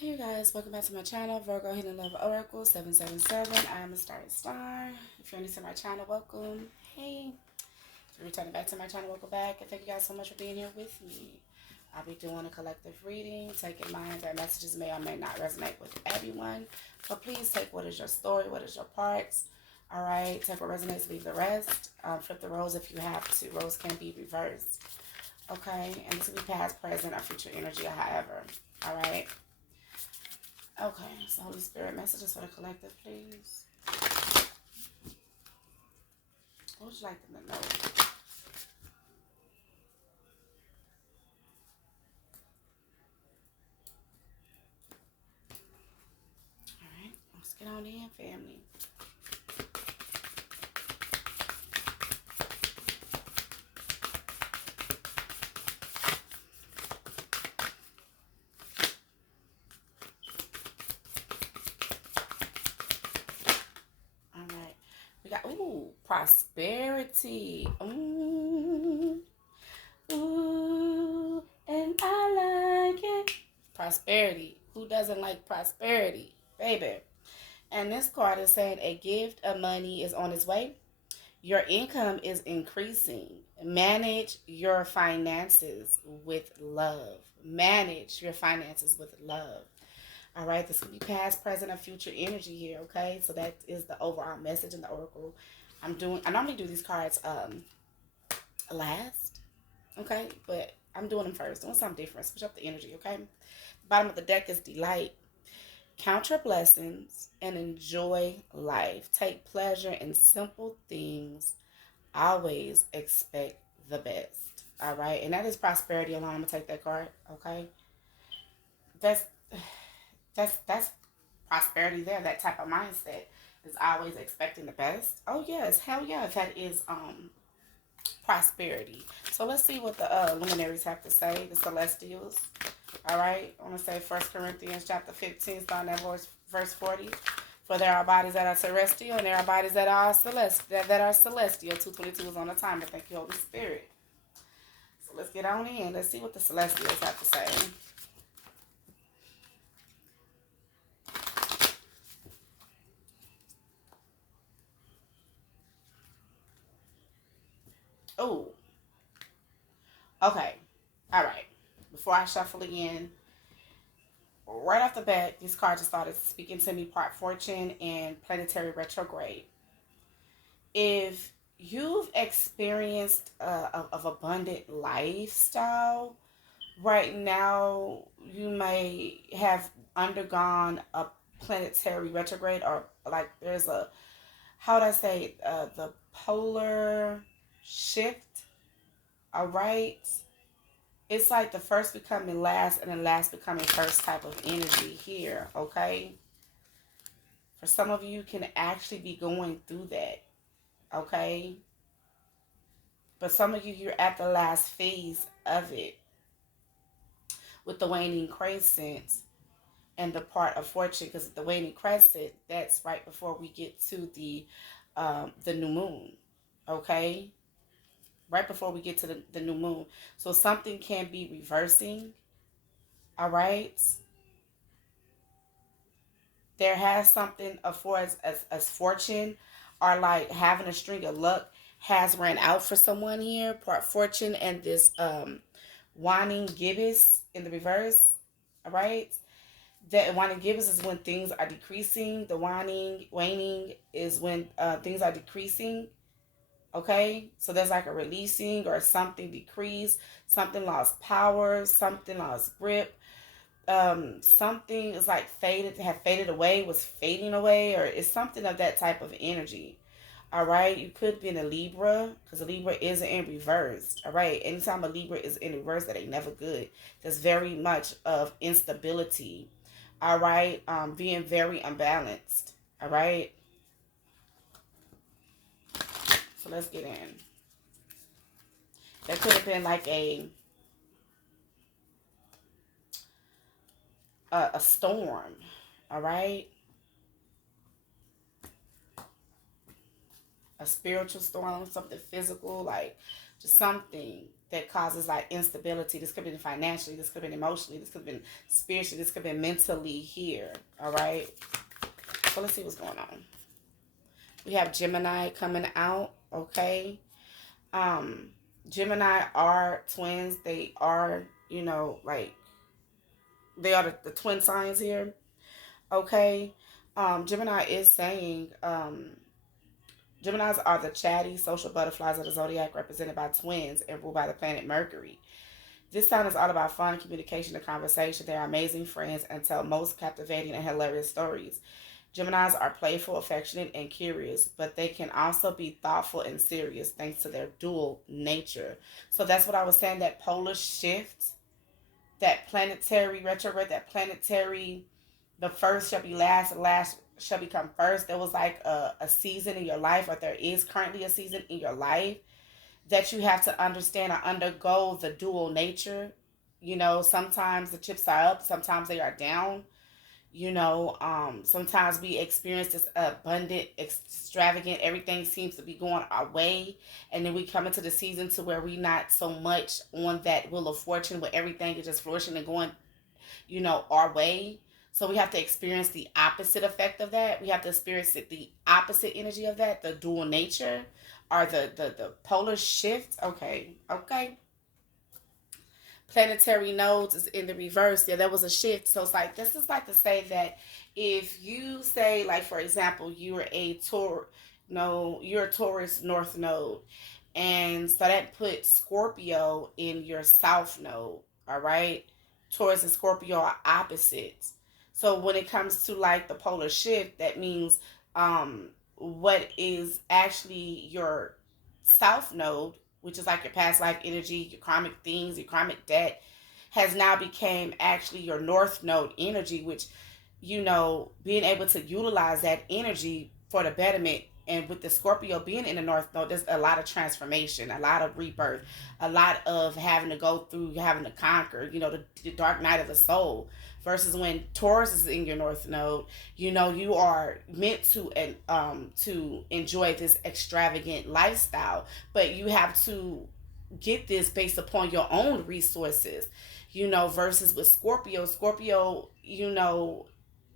Hey you guys, welcome back to my channel, Virgo Hidden Love Oracle 777. I am a star. If you're new to my channel, welcome. Hey. If you're returning back to my channel, welcome back. And thank you guys so much for being here with me. I'll be doing a collective reading. Take in mind that messages may or may not resonate with everyone. So please take what is your story, what is your parts. Alright, take what resonates, leave the rest. Flip the roles if you have to. Roles can be reversed. Okay, and this will be past, present, or future energy, or however. Alright. Okay, so Holy Spirit, messages for the collective, please. What would you like them to know? All right, let's get on in, family. All right, we got, prosperity. And I like it. Prosperity. Who doesn't like prosperity? Baby. And this card is saying a gift of money is on its way. Your income is increasing. Manage your finances with love. Manage your finances with love. All right, this could be past, present, or future energy here. Okay, so that is the overall message in the oracle. I normally do these cards last. Okay, but I'm doing them first. Doing something different. Switch up the energy. Okay. Bottom of the deck is delight. Count your blessings and enjoy life. Take pleasure in simple things. Always expect the best. All right, and that is prosperity alone. I'm gonna take that card. Okay, that's that's prosperity there. That type of mindset is always expecting the best. Oh yes, hell yes, that is prosperity. So let's see what the luminaries have to say. The celestials. All right, I want to say 1 Corinthians chapter 15, starting at verse 40. For there are bodies that are terrestrial, and there are bodies that are celestial. 222 is on the timer. Thank you, Holy Spirit. So let's get on in. Let's see what the celestials have to say. Oh, okay. All right. Before I shuffle again, right off the bat, these cards just started speaking to me, part fortune and planetary retrograde. If you've experienced of abundant lifestyle, right now you may have undergone a planetary retrograde, or like there's a, how would I say, the polar shift. All right, it's like the first becoming last and the last becoming first type of energy here. Okay, for some of you can actually be going through that. Okay, but some of you, you're at the last phase of it with the waning crescent and the part of fortune, because the waning crescent, that's right before we get to the new moon. Okay, right before we get to the new moon. So something can be reversing. All right, there has something for as fortune, or like having a string of luck has ran out for someone here. Part fortune and this waning gibbous in the reverse. All right, that waning gibbous is when things are decreasing. The waning is when things are decreasing. Okay, so there's like a releasing or something decreased, something lost power, something lost grip, something is like faded, have faded away, was fading away, or it's something of that type of energy. All right, you could be in a Libra, because a Libra is in reverse. All right, anytime a Libra is in reverse, that ain't never good. There's very much of instability. All right, being very unbalanced. All right, so let's get in. That could have been like a storm. All right, a spiritual storm, something physical, like just something. that causes like instability. This could have been financially, this could have been emotionally, this could have been spiritually, this could have been mentally here. All right. So let's see what's going on. We have Gemini coming out. Okay. Um, Gemini are twins. They are, like they are the twin signs here. Okay. Gemini is saying, Geminis are the chatty social butterflies of the zodiac, represented by twins and ruled by the planet Mercury. This sign is all about fun, communication, and conversation. They are amazing friends and tell most captivating and hilarious stories. Geminis are playful, affectionate, and curious, but they can also be thoughtful and serious thanks to their dual nature. So that's what I was saying, that polar shift, that planetary retrograde, that planetary, the first shall be last, the last shall become first. There was like a season in your life, or there is currently a season in your life that you have to understand or undergo the dual nature. Sometimes the chips are up, sometimes they are down. Sometimes we experience this abundant, extravagant, everything seems to be going our way. And then we come into the season to where we not so much on that wheel of fortune where everything is just flourishing and going, our way. So we have to experience the opposite effect of that. We have to experience the opposite energy of that, the dual nature, or the polar shift. Okay, okay. Planetary nodes is in the reverse. Yeah, there was a shift. So it's like, this is like to say that if you say, like, for example, you're a Taur, no, you're a Taurus North Node, and so that puts Scorpio in your South Node. All right, Taurus and Scorpio are opposites. So when it comes to like the polar shift, that means what is actually your South Node, which is like your past life energy, your karmic things, your karmic debt, has now became actually your North Node energy, which, being able to utilize that energy for the betterment. And with the Scorpio being in the North Node, there's a lot of transformation, a lot of rebirth, a lot of having to go through, having to conquer, the dark night of the soul. Versus when Taurus is in your North Node, you are meant to enjoy this extravagant lifestyle, but you have to get this based upon your own resources. Versus with Scorpio,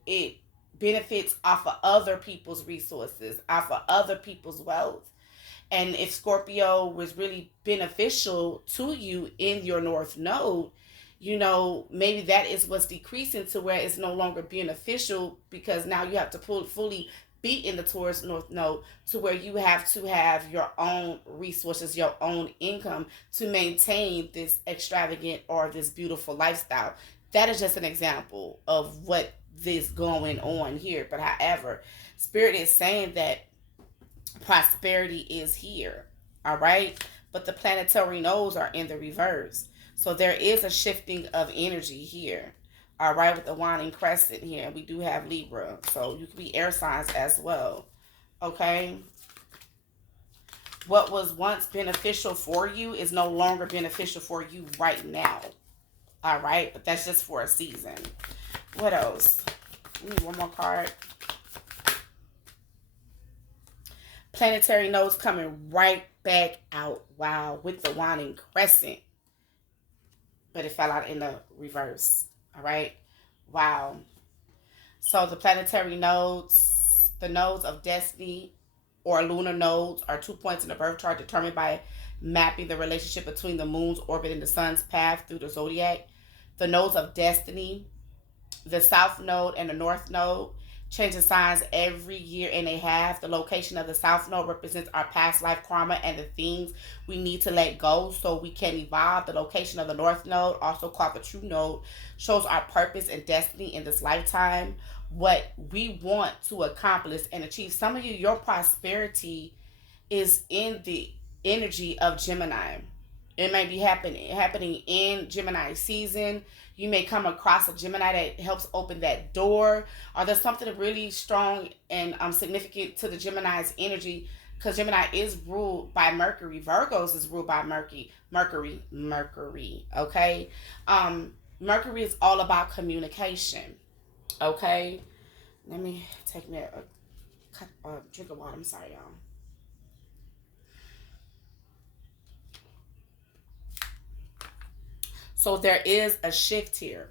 it benefits off of other people's resources, off of other people's wealth. And if Scorpio was really beneficial to you in your North Node, maybe that is what's decreasing to where it's no longer beneficial, because now you have to fully be in the Taurus North Node to where you have to have your own resources, your own income to maintain this extravagant or this beautiful lifestyle. That is just an example of what this going on here. But however, Spirit is saying that prosperity is here. All right. But the planetary nodes are in the reverse. So there is a shifting of energy here. All right. With the winding crescent here, we do have Libra. So you could be air signs as well. Okay. What was once beneficial for you is no longer beneficial for you right now. All right. But that's just for a season. What else? We need one more card. Planetary nodes coming right back out. Wow, with the winding crescent. But it fell out in the reverse. All right. Wow. So the planetary nodes, the nodes of destiny or lunar nodes, are 2 points in the birth chart determined by mapping the relationship between the moon's orbit and the sun's path through the zodiac. The nodes of destiny, the south node and the north node, changing signs every year and a half. The location of the south node represents our past life karma and the things we need to let go so we can evolve. The location of the north node, also called the true node, shows our purpose and destiny in this lifetime, what we want to accomplish and achieve. Some of you, your prosperity is in the energy of Gemini. It may be happening in Gemini season. You may come across a Gemini that helps open that door, or there's something really strong and significant to the Gemini's energy, because Gemini is ruled by Mercury. Virgos is ruled by Mercury. Okay, Mercury is all about communication. Okay, let me take me a drink of water. I'm sorry, y'all. So there is a shift here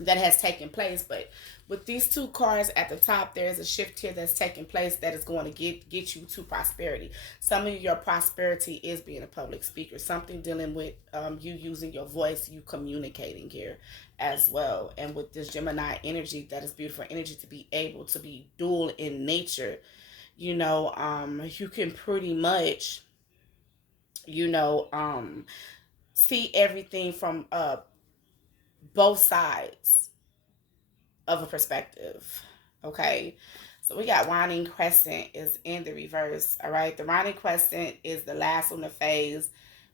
that has taken place. But with these two cards at the top, there is a shift here that's taking place that is going to get you to prosperity. Some of your prosperity is being a public speaker, something dealing with you using your voice, you communicating here as well. And with this Gemini energy, that is beautiful energy to be able to be dual in nature. You can pretty much, you know, see everything from both sides of a perspective. Okay. So we got waning crescent is in the reverse. All right. The waning crescent is the last lunar phase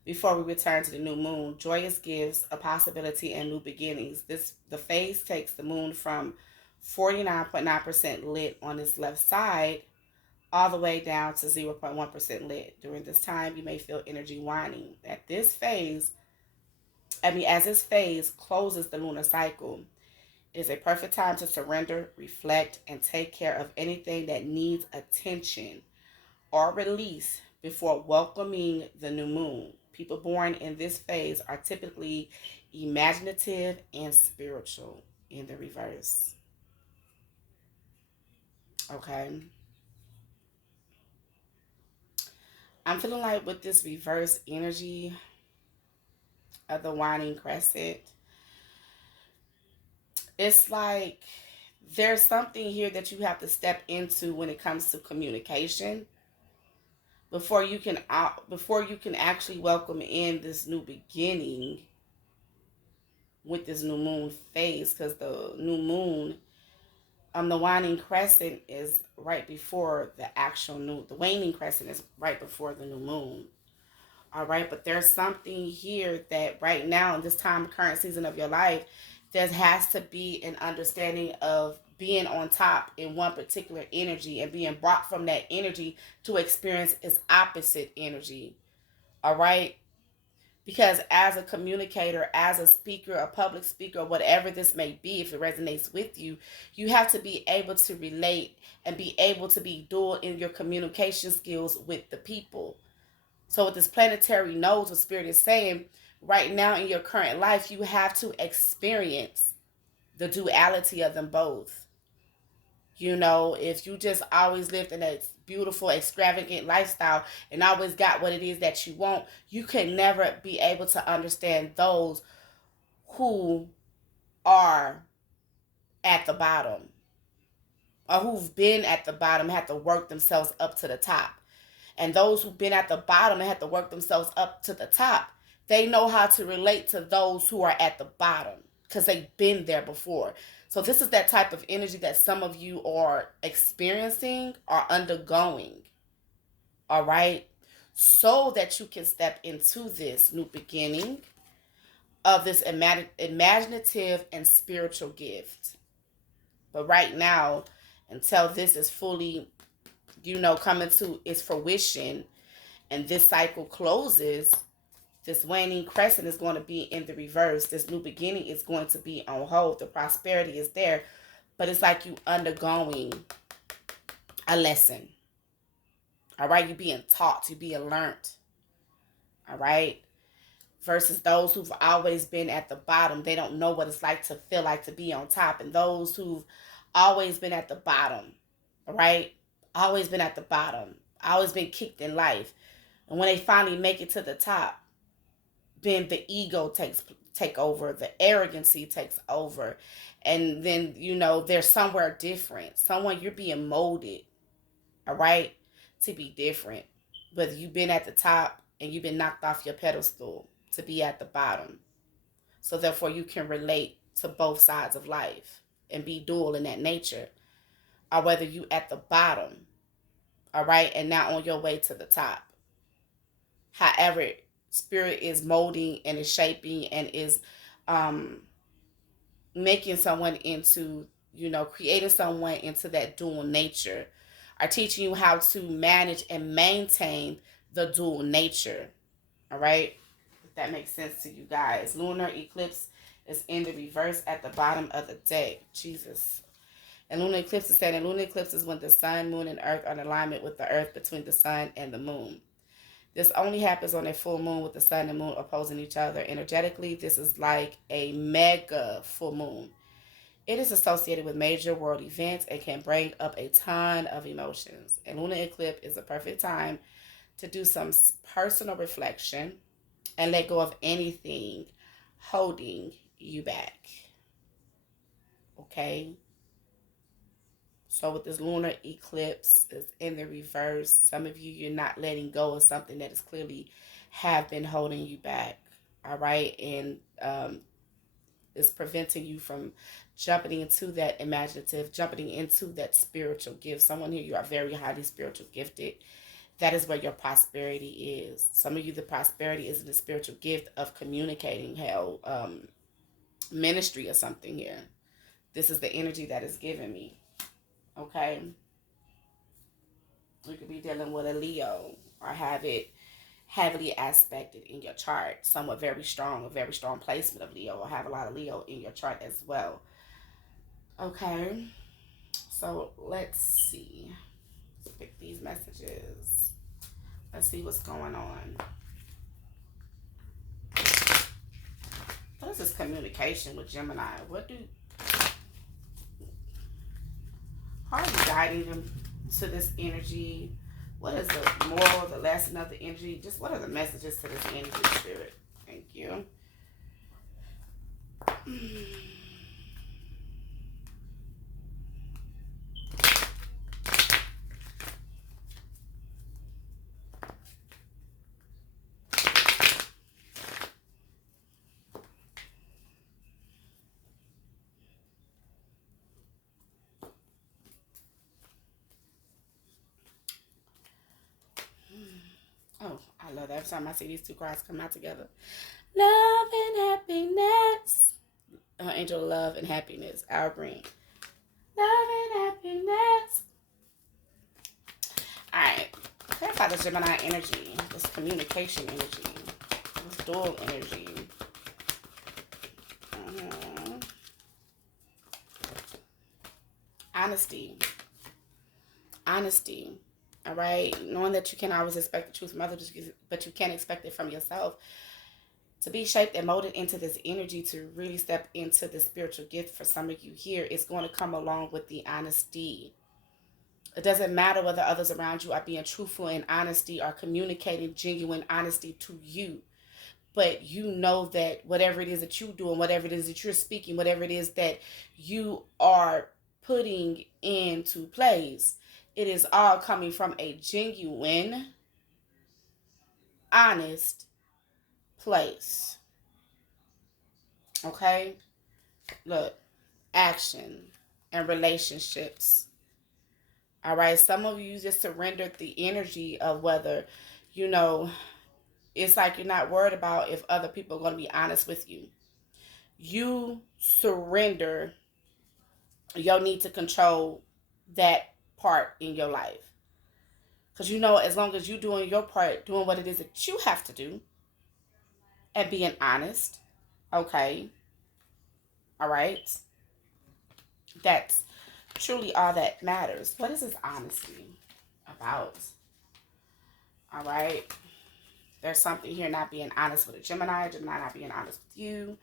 before we return to the new moon. Joyous gifts, a possibility, and new beginnings. The phase takes the moon from 49.9% lit on its left side all the way down to 0.1% lit. During this time, you may feel energy waning. As this phase closes the lunar cycle, it is a perfect time to surrender, reflect, and take care of anything that needs attention or release before welcoming the new moon. People born in this phase are typically imaginative and spiritual in the reverse. Okay. I'm feeling like with this reverse energy of the waning crescent, it's like there's something here that you have to step into when it comes to communication before you can actually welcome in this new beginning with this new moon phase, because the new moon, the waning crescent is right before the waning crescent is right before the new moon. All right, but there's something here that right now in this time, current season of your life, there has to be an understanding of being on top in one particular energy and being brought from that energy to experience its opposite energy. All right, because as a communicator, as a speaker, a public speaker, whatever this may be, if it resonates with you, you have to be able to relate and be able to be dual in your communication skills with the people. So with this planetary nodes, what Spirit is saying, right now in your current life, you have to experience the duality of them both. If you just always lived in a beautiful, extravagant lifestyle and always got what it is that you want, you can never be able to understand those who are at the bottom or who've been at the bottom, have to work themselves up to the top. And those who've been at the bottom and had to work themselves up to the top, they know how to relate to those who are at the bottom because they've been there before. So this is that type of energy that some of you are experiencing or undergoing. All right. So that you can step into this new beginning of this imaginative and spiritual gift. But right now, until this is fully, coming to its fruition and this cycle closes, this waning crescent is going to be in the reverse. This new beginning is going to be on hold. The prosperity is there, but it's like you undergoing a lesson. All right, you being taught, you being learned. All right, versus those who've always been at the bottom. They don't know what it's like to feel like to be on top, and those who've always been at the bottom. All right, always been at the bottom, always been kicked in life, and when they finally make it to the top, then the ego take over, the arrogancy takes over, and then they're somewhere different. Someone you're being molded, all right, to be different. Whether you've been at the top and you've been knocked off your pedestal to be at the bottom, so therefore you can relate to both sides of life and be dual in that nature, or whether you at the bottom, all right, and now on your way to the top. However, Spirit is molding and is shaping and is um, making someone into, creating someone into that dual nature, are teaching you how to manage and maintain the dual nature. All right? If that makes sense to you guys. Lunar eclipse is in the reverse at the bottom of the deck. Jesus. And lunar eclipse is saying, lunar eclipse is when the sun, moon, and earth are in alignment with the earth between the sun and the moon. This only happens on a full moon with the sun and moon opposing each other energetically. This is like a mega full moon. It is associated with major world events and can bring up a ton of emotions. A lunar eclipse is a perfect time to do some personal reflection and let go of anything holding you back. Okay? So with this lunar eclipse is in the reverse, some of you, you're not letting go of something that is clearly have been holding you back. All right. And is preventing you from jumping into that imaginative, jumping into that spiritual gift. Someone here, you are very highly spiritual gifted. That is where your prosperity is. Some of you, the prosperity is in the spiritual gift of communicating, hell, ministry or something here. This is the energy that is given me. Okay. You could be dealing with a Leo or have it heavily aspected in your chart. Somewhat a very strong placement of Leo, or have a lot of Leo in your chart as well. Okay. So let's see. Let's pick these messages. Let's see what's going on. What is this communication with Gemini? How are you guiding them to this energy? What is the moral, the lesson of the energy? Just what are the messages to this energy, spirit? Thank you. Oh, I love that. Every time I see these two cards come out together. Love and happiness. Angel of love and happiness. Al Green. Love and happiness. Alright. Clarify this Gemini energy. This communication energy. This dual energy. Honesty. Honesty. All right. Knowing that you can't always expect the truth from others, but you can expect it from yourself. To be shaped and molded into this energy, to really step into the spiritual gift for some of you here, is going to come along with the honesty. It doesn't matter whether others around you are being truthful in honesty or communicating genuine honesty to you. But you know that whatever it is that you do and whatever it is that you're speaking, whatever it is that you are putting into place, it is all coming from a genuine, honest place. Okay? Look, action and relationships. All right? Some of you just surrendered the energy of whether, you know, it's like you're not worried about if other people are going to be honest with you. You surrender your need to control that part in your life. Because you know, as long as you're doing your part, doing what it is that you have to do, and being honest, okay, all right, that's truly all that matters. What is this honesty about? All right, there's something here not being honest with a Gemini not being honest with you.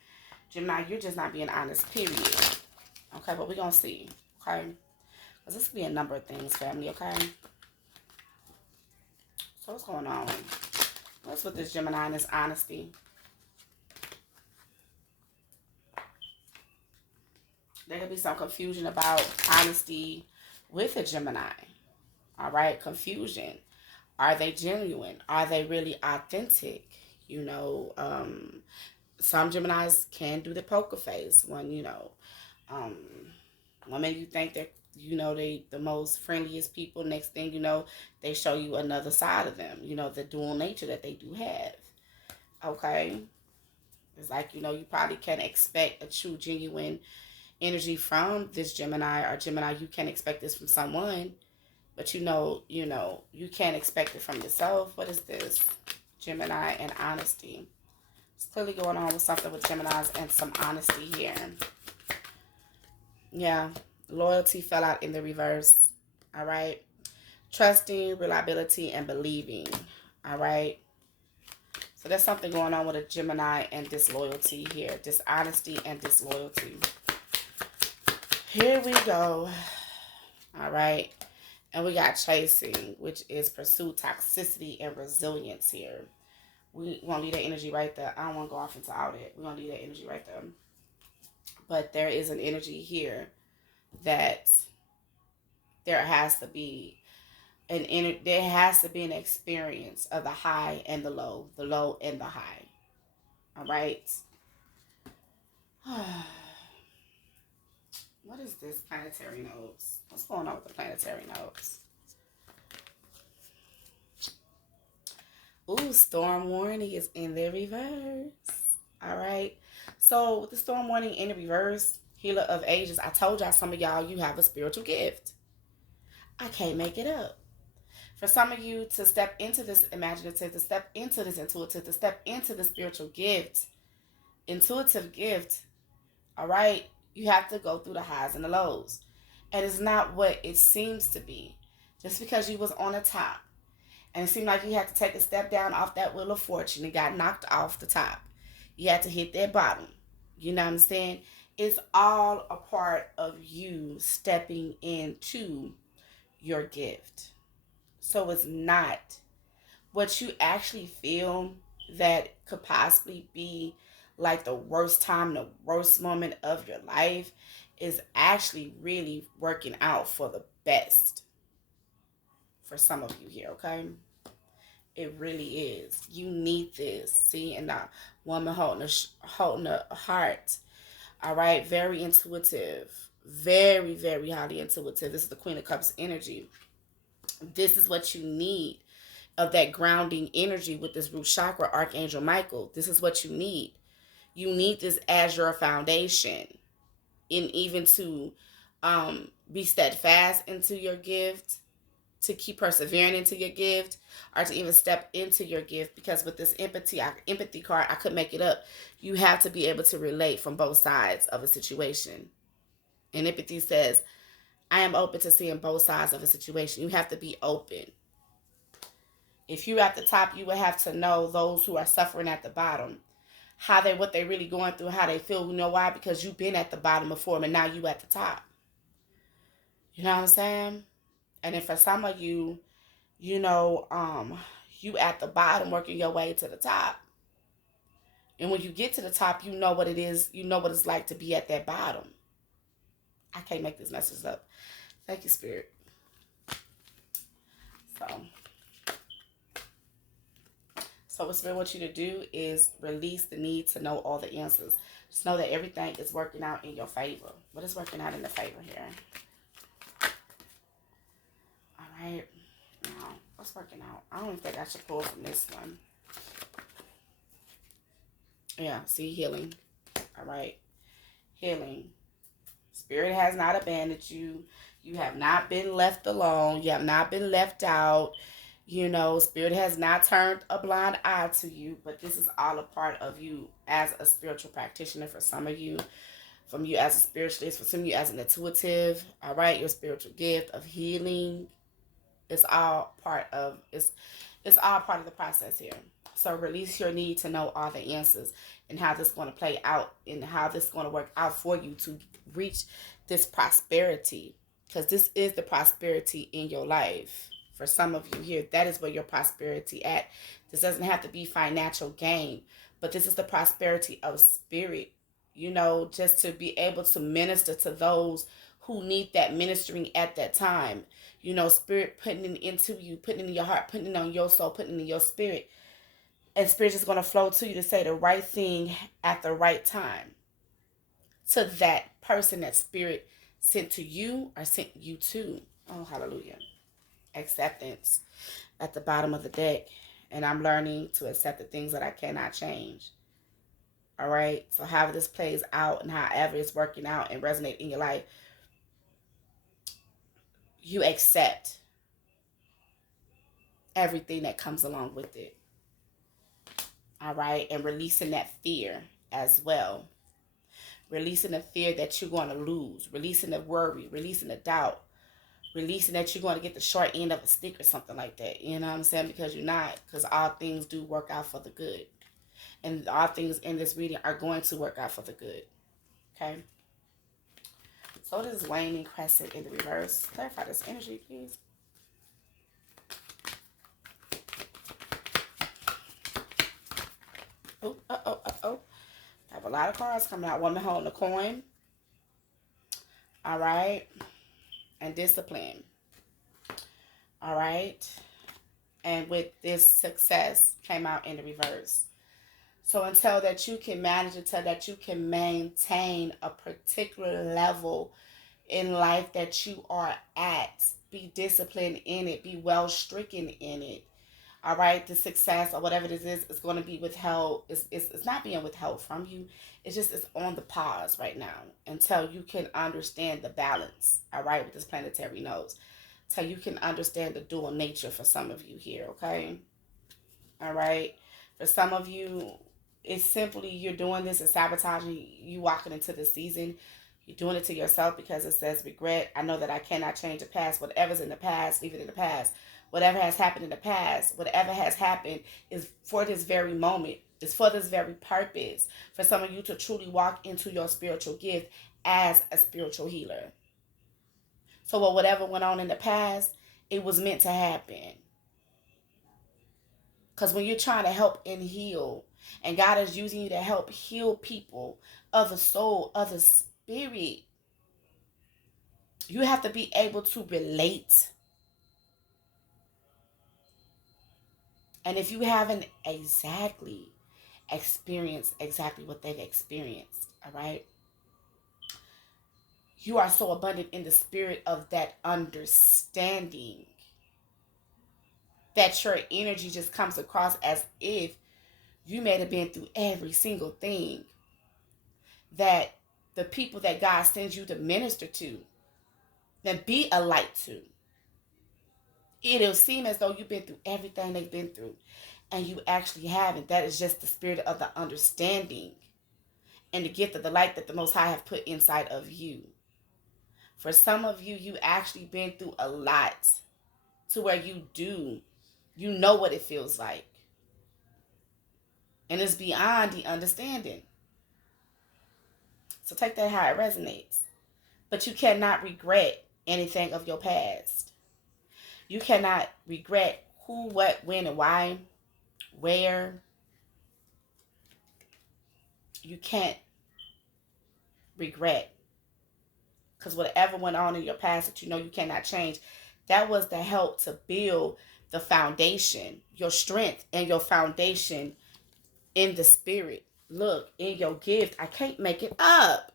Gemini, you're just not being honest, period. Okay, but we're going to see, okay? Because this could be a number of things, family, okay? So what's going on? What's with this Gemini and this honesty? There could be some confusion about honesty with a Gemini. All right, confusion. Are they genuine? Are they really authentic? You know, some Geminis can do the poker face when, you know, women you think that, you know, they the most friendliest people. Next thing you know, they show you another side of them. You know, the dual nature that they do have. Okay, it's like, you know, you probably can expect a true, genuine energy from this Gemini, or Gemini, you can expect this from someone, but you know, you can't expect it from yourself. What is this? Gemini and honesty. It's clearly going on with something with Geminis and some honesty here. Yeah. Loyalty fell out in the reverse. All right. Trusting, reliability, and believing. All right. So there's something going on with a Gemini and disloyalty here. Dishonesty and disloyalty. Here we go. All right. And we got chasing, which is pursuit, toxicity, and resilience here. We want to leave that energy right there. I don't want to go off into all that. We're going to leave that energy right there. But there is an energy here that there has to be there has to be an experience of the high and the low and the high. All right. What is this planetary nodes? What's going on with the planetary nodes? Ooh, storm warning is in the reverse. All right. So with the storm warning in the reverse, healer of ages, I told y'all, some of y'all, you have a spiritual gift. I can't make it up. For some of you to step into this imaginative, to step into this intuitive, to step into the spiritual gift, intuitive gift, all right, you have to go through the highs and the lows. And it's not what it seems to be. Just because you was on the top and it seemed like you had to take a step down off that wheel of fortune and got knocked off the top. You had to hit that bottom. You know what I'm saying? It's all a part of you stepping into your gift. So it's not what you actually feel that could possibly be like the worst time, the worst moment of your life is actually really working out for the best for some of you here, okay? It really is. You need this. See, and that woman holding a heart. All right, very intuitive, very very highly intuitive. This is the Queen of Cups energy. This is what you need of that grounding energy with this root chakra, Archangel Michael. This is what you need. You need this as your foundation, and even to be steadfast into your gift, to keep persevering into your gift, or to even step into your gift. Because with this empathy card, I could make it up. You have to be able to relate from both sides of a situation. And empathy says, I am open to seeing both sides of a situation. You have to be open. If you're at the top, you would have to know those who are suffering at the bottom, what they really going through, how they feel. You know why? Because you've been at the bottom before, and now you at the top. You know what I'm saying? And then for some of you, you know, you at the bottom working your way to the top. And when you get to the top, you know what it is. You know what it's like to be at that bottom. I can't make this message up. Thank you, Spirit. So what Spirit wants you to do is release the need to know all the answers. Just know that everything is working out in your favor. What is working out in the favor here? All right. Now, what's working out? I don't think I should pull from this one. Yeah, see, healing. All right. Healing. Spirit has not abandoned you. You have not been left alone. You have not been left out. You know, Spirit has not turned a blind eye to you, but this is all a part of you as a spiritual practitioner for some of you, from you as a spiritualist, for some of you as an intuitive, all right, your spiritual gift of healing. It's all part of the process here. So release your need to know all the answers and how this is going to play out and how this is going to work out for you to reach this prosperity, because this is the prosperity in your life. For some of you here, that is where your prosperity at. This doesn't have to be financial gain, but this is the prosperity of spirit. You know, just to be able to minister to those who need that ministering at that time. You know, Spirit putting it into you, putting it in your heart, putting it on your soul, putting it in your spirit. And Spirit is going to flow to you to say the right thing at the right time to that person that Spirit sent to you or sent you to. Oh, hallelujah. Acceptance at the bottom of the deck. And I'm learning to accept the things that I cannot change. All right. So however this plays out and however it's working out and resonate in your life, you accept everything that comes along with it. All right. And releasing that fear as well. Releasing the fear that you're going to lose. Releasing the worry. Releasing the doubt. releasing that you're going to get the short end of a stick or something like that. You know what I'm saying? Because you're not. Because all things do work out for the good. And all things in this reading are going to work out for the good. Okay? So this is waning crescent in the reverse. Clarify this energy, please. Oh. I have a lot of cards coming out. Woman holding a coin. All right. And discipline. All right. And with this, success came out in the reverse. So until that you can manage, until that you can maintain a particular level in life that you are at, be disciplined in it, be well stricken in it. All right, the success or whatever it is going to be withheld. It's not being withheld from you. It's just it's on the pause right now until you can understand the balance. All right, with this planetary nodes, so you can understand the dual nature for some of you here. Okay, all right. For some of you, it's simply you're doing this and sabotaging you walking into the season. You're doing it to yourself because it says regret. I know that I cannot change the past. Whatever's in the past, leave it in the past. Whatever has happened in the past, whatever has happened is for this very moment. It's for this very purpose. For some of you to truly walk into your spiritual gift as a spiritual healer. So whatever went on in the past, it was meant to happen. Because when you're trying to help and heal, and God is using you to help heal people of the soul, of the spirit, you have to be able to relate. And if you haven't exactly experienced exactly what they've experienced, all right, you are so abundant in the spirit of that understanding that your energy just comes across as if you may have been through every single thing that the people that God sends you to minister to, then be a light to. It'll seem as though you've been through everything they've been through, and you actually haven't. That is just the spirit of the understanding and the gift of the light that the Most High have put inside of you. For some of you, you actually been through a lot to where you know what it feels like. And it's beyond the understanding. So take that how it resonates. But you cannot regret anything of your past. You cannot regret who, what, when, and why, where. You can't regret. Because whatever went on in your past that you know you cannot change, that was the help to build the foundation, your strength and your foundation in the spirit. Look, in your gift, I can't make it up.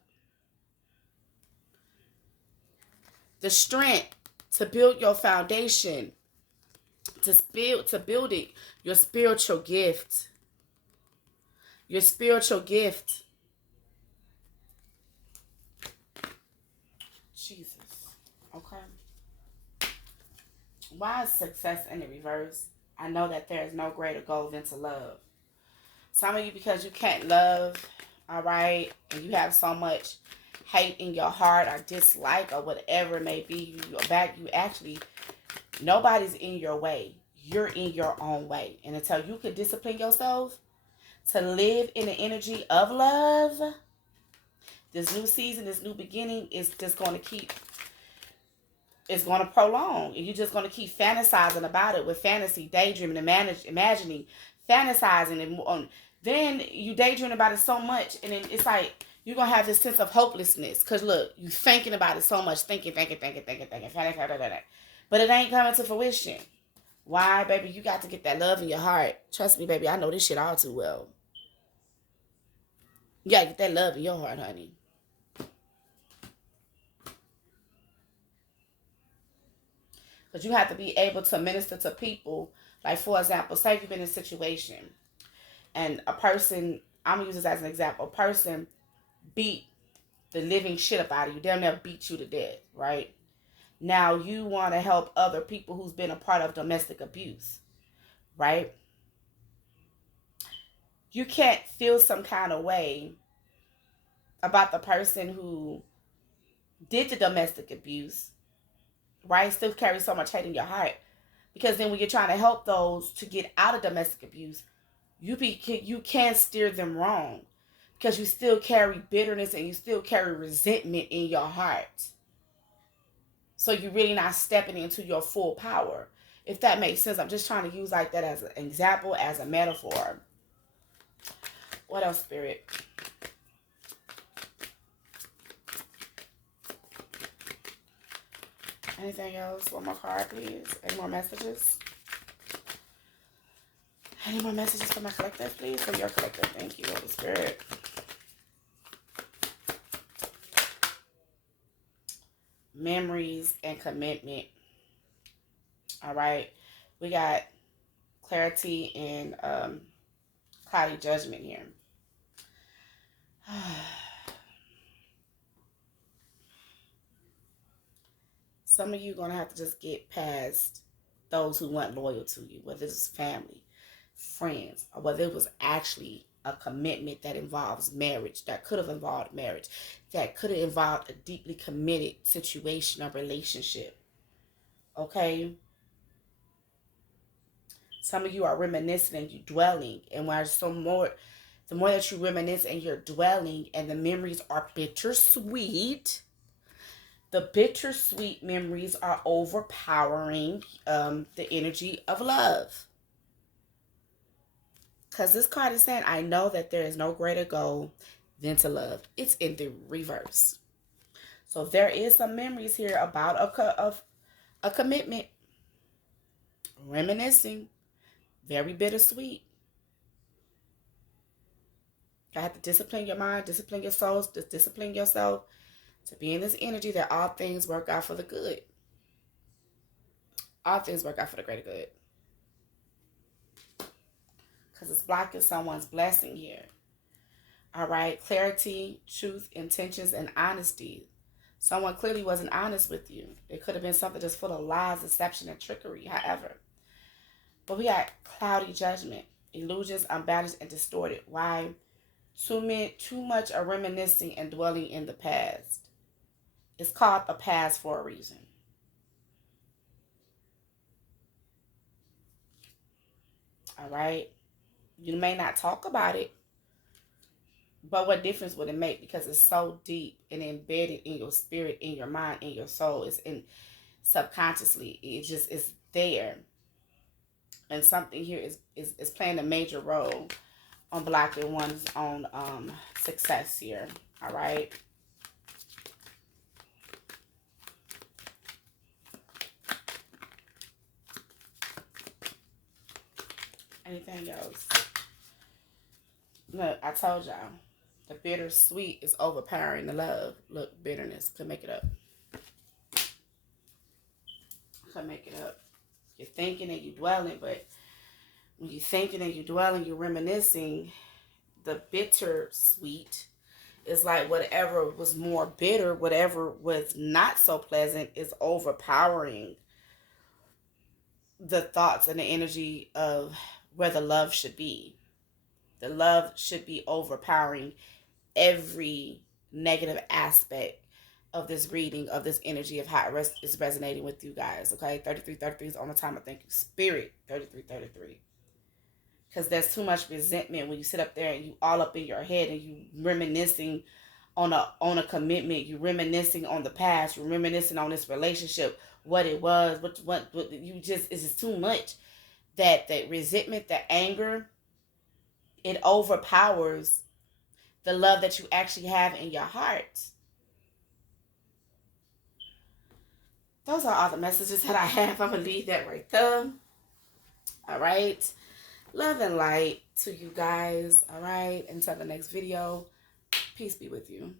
The strength to build your foundation, to build it, your spiritual gift. Your spiritual gift. Jesus. Okay. Why is success in the reverse? I know that there is no greater goal than to love. Some of you, because you can't love, all right, and you have so much hate in your heart or dislike or whatever it may be, you actually, nobody's in your way. You're in your own way. And until you can discipline yourself to live in the energy of love, this new season, this new beginning is just going to keep, it's going to prolong. And you're just going to keep fantasizing about it with fantasy, daydreaming, imagining, fantasizing. And then you daydream about it so much. And then it's like you're going to have this sense of hopelessness. Because look, you're thinking about it so much. Thinking. But it ain't coming to fruition. Why, baby? You got to get that love in your heart. Trust me, baby. I know this shit all too well. You got to get that love in your heart, honey. Because you have to be able to minister to people. Like, for example, say you've been in a situation and a person, I'm going to use this as an example, a person beat the living shit up out of you. They'll never beat you to death, right? Now you want to help other people who's been a part of domestic abuse, right? You can't feel some kind of way about the person who did the domestic abuse, right? Still carry so much hate in your heart. Because then when you're trying to help those to get out of domestic abuse, you can't steer them wrong because you still carry bitterness and you still carry resentment in your heart. So you're really not stepping into your full power. If that makes sense, I'm just trying to use like that as an example, as a metaphor. What else, Spirit? Anything else? One more card, please. Any more messages? Any more messages for my collective, please? For your collective. Thank you, Holy Spirit. Memories and commitment. All right. We got clarity and cloudy judgment here. Some of you are going to have to just get past those who weren't loyal to you, whether it's family, friends, or whether it was actually a commitment that involves marriage, that could have involved marriage, that could have involved a deeply committed situation or relationship. Okay? Some of you are reminiscing and you dwelling, and while the more that you reminisce and you're dwelling, and the memories are bittersweet, the bittersweet memories are overpowering the energy of love. Because this card is saying, I know that there is no greater goal than to love. It's in the reverse. So there is some memories here about a commitment. Reminiscing. Very bittersweet. You have to discipline your mind, discipline your souls, discipline yourself to be in this energy that all things work out for the good. All things work out for the greater good. Because it's blocking someone's blessing here. All right. Clarity, truth, intentions, and honesty. Someone clearly wasn't honest with you. It could have been something just full of lies, deception, and trickery. However, but we got cloudy judgment, illusions, unbalanced, and distorted. Why? Too much of reminiscing and dwelling in the past. It's called the past for a reason. All right. You may not talk about it, but what difference would it make? Because it's so deep and embedded in your spirit, in your mind, in your soul. It's in subconsciously. It just is there. And something here is playing a major role on blocking one's own success here. All right. Anything else? Look, I told y'all. The bittersweet is overpowering the love. Look, bitterness. Could make it up. Could make it up. You're thinking and you're dwelling, but when you're thinking and you're dwelling, you're reminiscing. The bittersweet is like whatever was more bitter, whatever was not so pleasant is overpowering the thoughts and the energy of where the love should be. The love should be overpowering every negative aspect of this reading, of this energy, of how it is resonating with you guys. Okay, 3333 is on the time. I thank you, Spirit. 3333. Because there's too much resentment when you sit up there and you all up in your head and you reminiscing on a commitment. You reminiscing on the past. You reminiscing on this relationship, what it was, what you just, it's just too much. That resentment, the anger, it overpowers the love that you actually have in your heart. Those are all the messages that I have. I'm going to leave that right there. All right. Love and light to you guys. All right. Until the next video. Peace be with you.